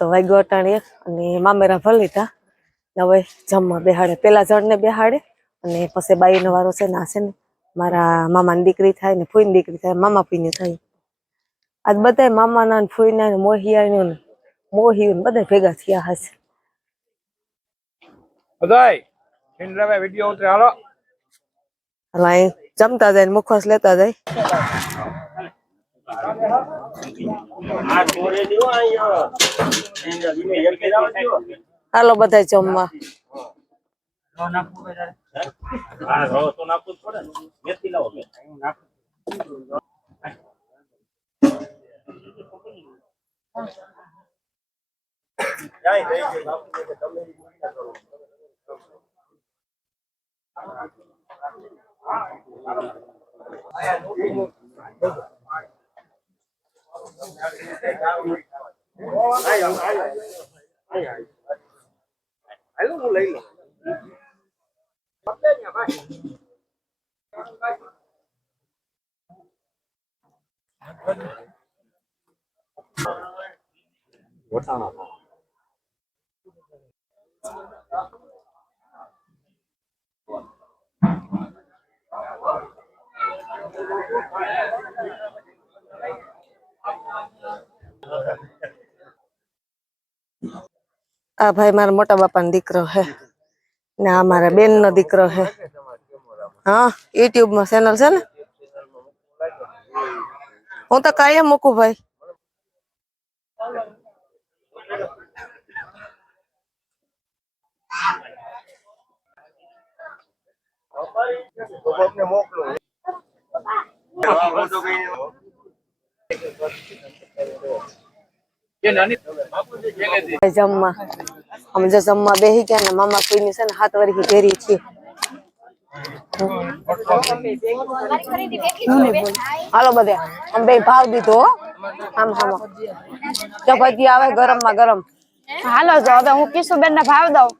તો વાગ્યો અટાણી અને મામેરા ભરી લીધા હવે જમવા બેહાડે પેલા જણને બેહાડે અને પછી બાઈનો વારો છે ના છે ને મારા મામાની દીકરી થાય ને ફૂઈની દીકરી થાય મામા ફૂઈને થાય આજ બધા મામાના ફૂઈના મોહિયાનો ને મોહિયું બધા ભેગા થયા હશે બધાય ઇન્દ્રભાઈ વિડિયો ઉતરે હાલો હવે જમતા જાય મુખવાસ લેતા જાય હાલો બધા જમવા આ ભાઈ મારા મોટા બાપાનો દીકરો હે ને આ મારા બેનનો દીકરો હે હા યુટ્યુબ માં ચેનલ છે ને હું તો કાયમ મૂકું ભાઈ જમવા અમે જો જમવા બેસી ગયા ને મામા કોઈની છે ને 7 વર્ષની ઘેરી છે હાલો બધા અમે બે ભાવ દીધો આમ હામો ચપાતી આવે ગરમ માં ગરમ હાલો જો હવે હું કિશુબેન ને ભાવ દઉં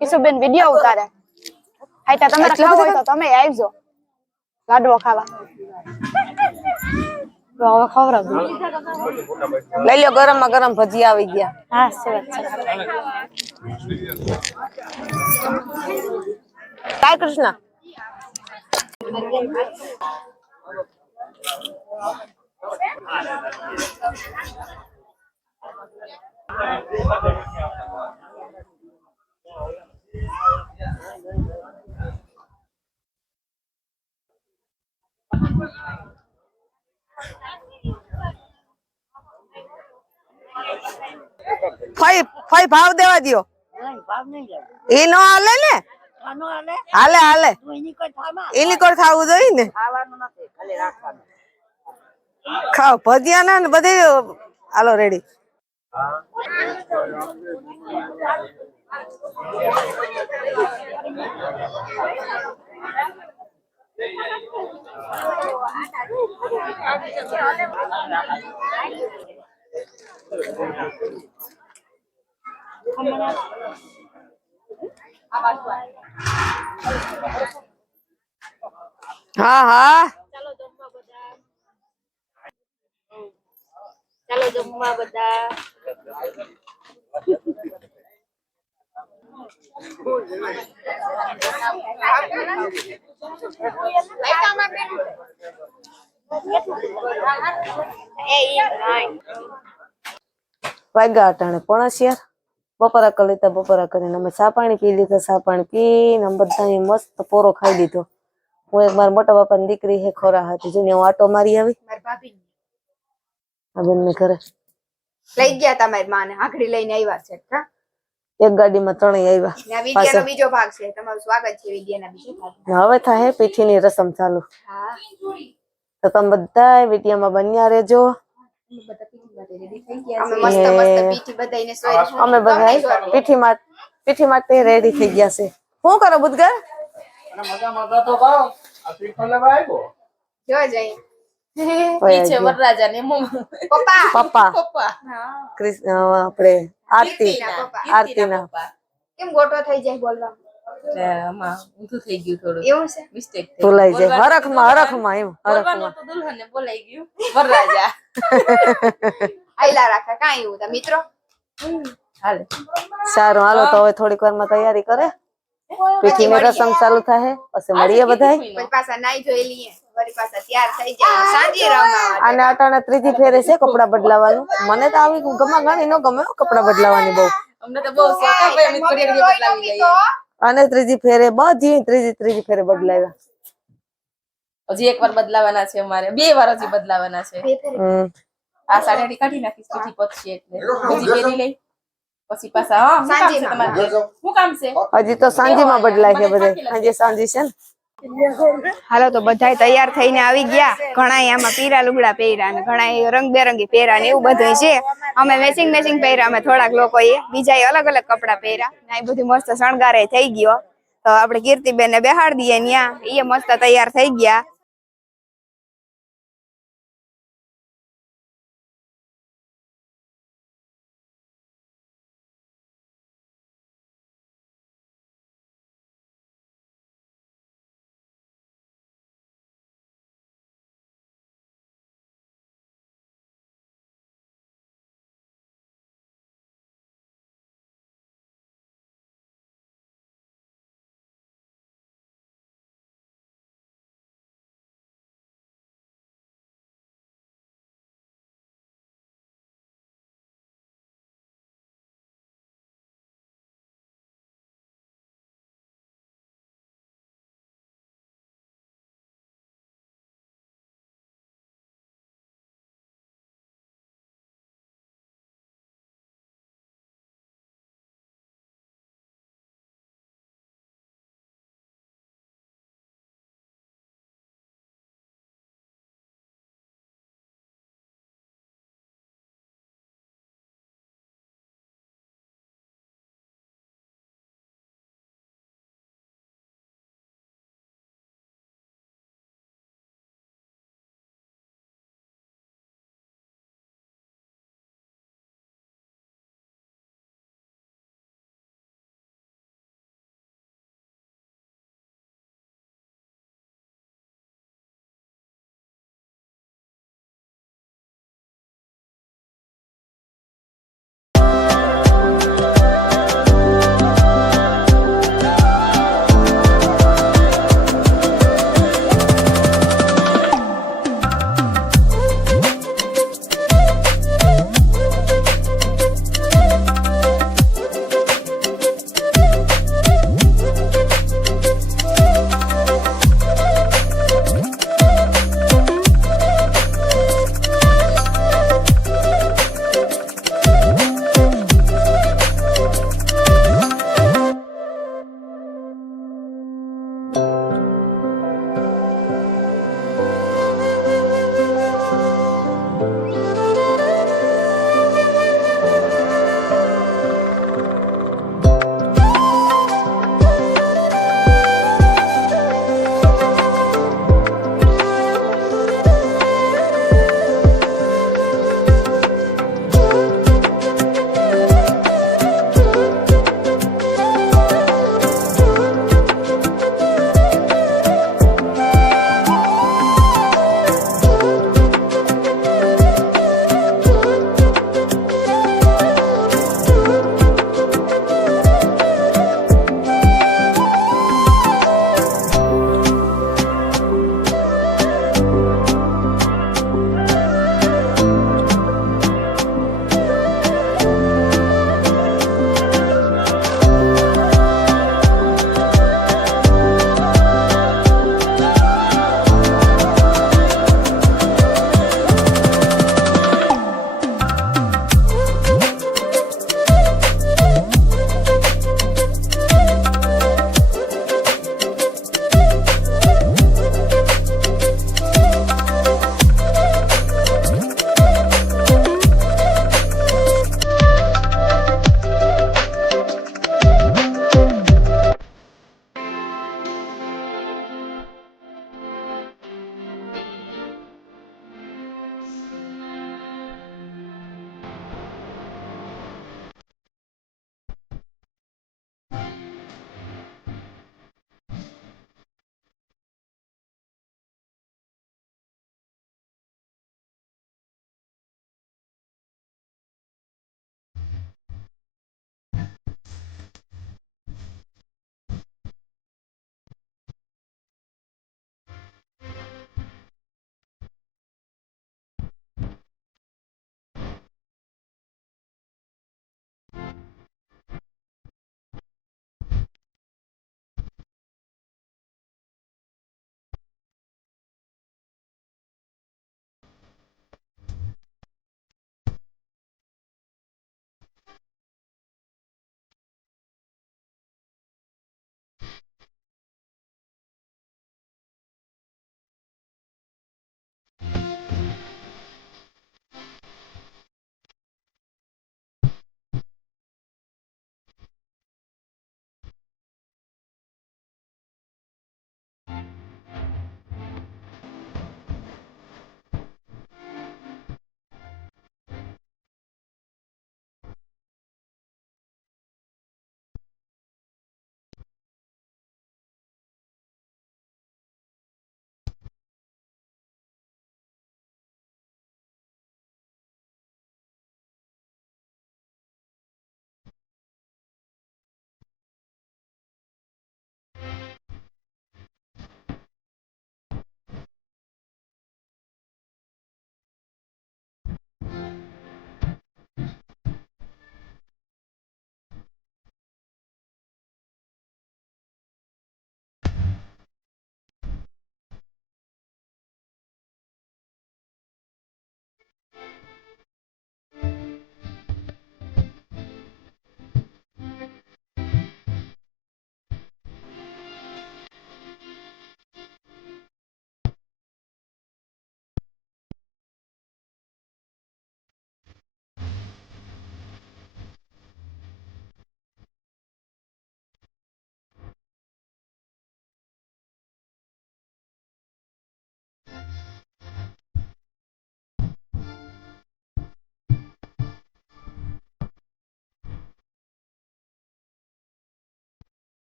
કિશુબેન વિડિયો ઉતારે આઈતા તમારે ખાવ હોય તો તમે આવજો લાડવો ખાવા તો હવે ખવરાવ લઈ લ્યો ગરમ માં ગરમ ભજીયા આવી ગયા હા સેવત છે કાય કૃષ્ણ ફાઈ ભાવ દેવા દયો એ નો હાલે ને હાલે હાલે એની કોર ખાવું જોઈએ ને ખાવ ભજીયા ના ને બધે હાલો રેડી હા હા ચાલો જમવા બધા વાગ્યા અટાણે પોણા ચાર બપોરા કરી લીધા બપોરા કરીને અમે ચા પાણી પી લીધા ચા પાણી પીને અમે બધા મસ્ત પોરો ખાઈ દીધો હું એક મારા મોટા બાપાની દીકરી હે ખોરા હતી જોને હું આટો મારી આવી આ બેન ને ઘરે લઈ ગયા તમારી માને આખડી લઈને આવ્યા છે હા એક ગાડીમાં ત્રણેય આવ્યા આ વિડિયાનો બીજો ભાગ છે તમારું સ્વાગત છે વિડિયાના બીજો ભાગ હવે થાય પીઠીની રસમ ચાલુ હા તો તમે બધા વિડિયામાં બન્યા રહેજો અમે મસ્ત મસ્ત પીઠી બધાઈને સોય અમે બધા પીઠી માટે રેડી થઈ ગયા છે શું કરો બુધગર મજા મજા તો ભાવ આ શ્રીફળ લેવા આવ્યો જો જઈ નીચે વરરાજા ને પપ્પા પપ્પા પપ્પા આપણે આરતી ના કેમ ગોટો થઈ જાય બોલવા આમાં ઊંધું થઈ ગયું થોડું એવું છે મિસ્ટેક થઈ બોલાઈ જાય હરખમાં એમ હરખમાં તો દુલ્હનને બોલાઈ ગયું વરરાજા આઈલા રાખા કાઈ એવું તા મિત્રો હાલે સારું હાલો તો હવે થોડીક વારમાં તૈયારી કરે પીઠીની રસમ ચાલુ થાય પછી મળીએ બધાય પછી પાછા નાઈ જોઈ લઈએ વળી પાછા તૈયાર થઈ જાય સાંજે રમવા અને અટાણે ત્રીજી ફેરે છે કપડા બદલાવાનું મને તો આવી ગમા ઘણી ન ગમે હો કપડા બદલાવાની બહુ અમને તો બહુ શોખ હે ભાઈ અમે ઘડીએ ઘડીએ બદલાવી લઈએ અને ત્રીજી ફેરે બધી ત્રીજી ફેરે બદલાવ્યા હજી એક વાર બદલાવાના છે અમારે 2 વાર હજી બદલાવાના છે હમ આ સાડી કાઢી નાખીશ પછી પછી એટલે બીજી પહેરી લઈ પછી પાછા હા શું કામ છે તમારે શું કામ છે હજી તો સાંજીમાં બદલાય છે બધે આજે સાંજી છે ને હાલો તો બધાય તૈયાર થઈને આવી ગયા ઘણાય આમાં પીરા લુગડા પહેર્યા અને ઘણાય રંગબેરંગી પહેર્યા ને એવું બધું છે અમે મેચિંગ પહેર્યા અમે થોડાક લોકોએ બીજાએ અલગ અલગ કપડા પહેર્યા ને એ બધું મસ્ત શણગારે થઈ ગયો તો આપણે કીર્તિબેન ને બેહાડ દઈએ ન્યા એ મસ્ત તૈયાર થઈ ગયા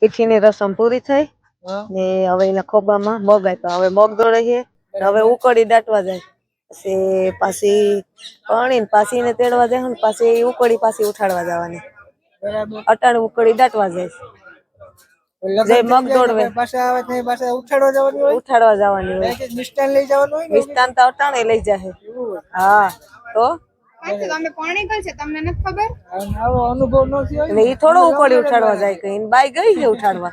પીઠીની રસમ પૂરી થઈ ને હવે એના ખોબામાં મગ આપ્યા. હવે મગ દોડે છે ને હવે ઉકળી દાટવા જાય. પછી પાછી કણીને પાછી એને તેડવા જાય ને પાછી ઉકળી પાછી ઉઠાડવા જવાની. અટાણે ઉકળી દાટવા જાય. જે મગ દોડવે ઉઠાડવા જવાની હોય. મિષ્ટાન તો અટાણે લઈ જાય. હા તો તમે કોણે કહે છે તમને નથી ખબર? એટલે ઈ થોડો ઉકળી ઉઠાડવા જાય કે બાઈ ગઈ છે ઉઠાડવા.